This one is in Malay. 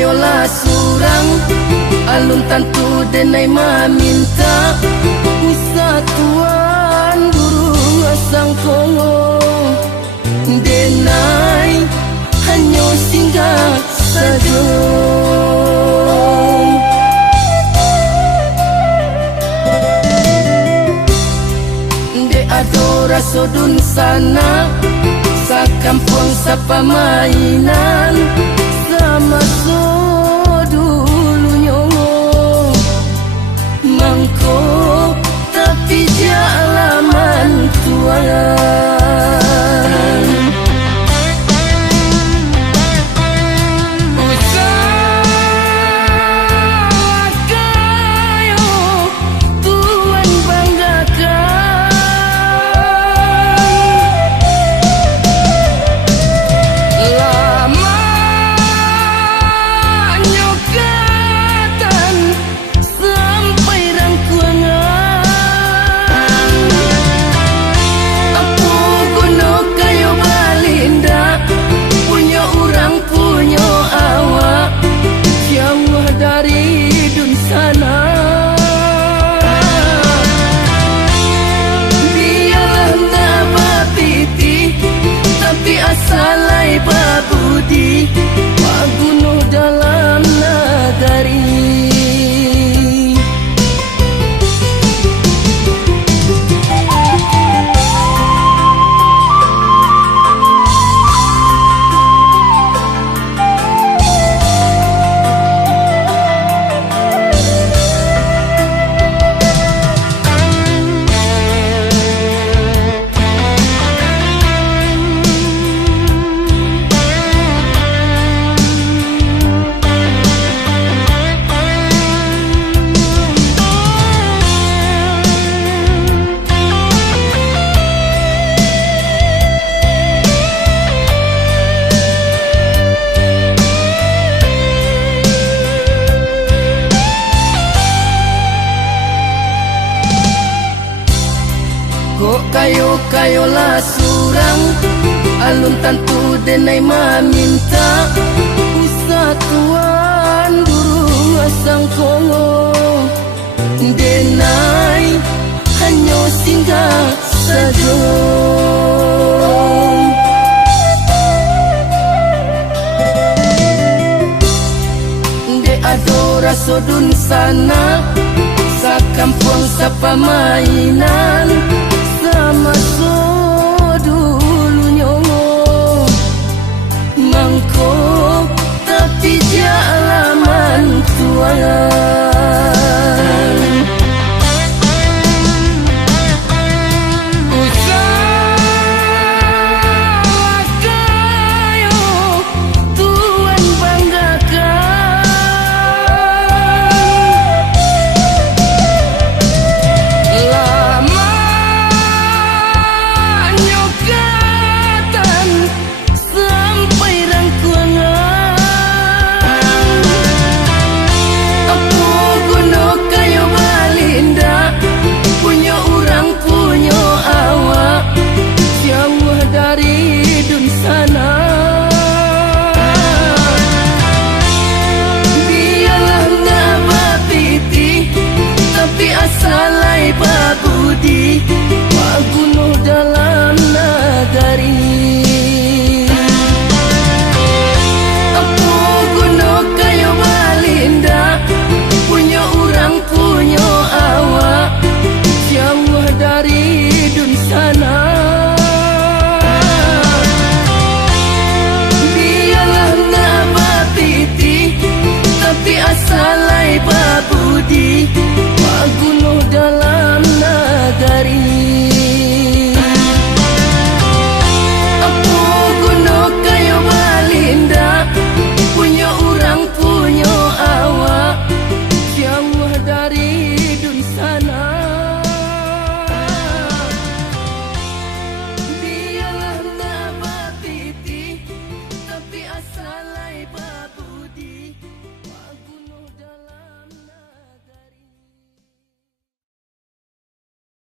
kayolah surang alun tantu denai maminta Usatuan burung asang kongo denai hanya singgah saja. De adora sodun sana sa kampung sa pamainan sama so dulu nyongo mangko tapi jalaman tuangan. Salai babudi maguno dalam nagari. Kayolah surang alun tantu denai maminta Usatuan burung asang kongo denai hanya singgah saja. De adora sodun sana sa kampung sa pamainan sama so dulu nyongo mangko tapi jalaman tuangan.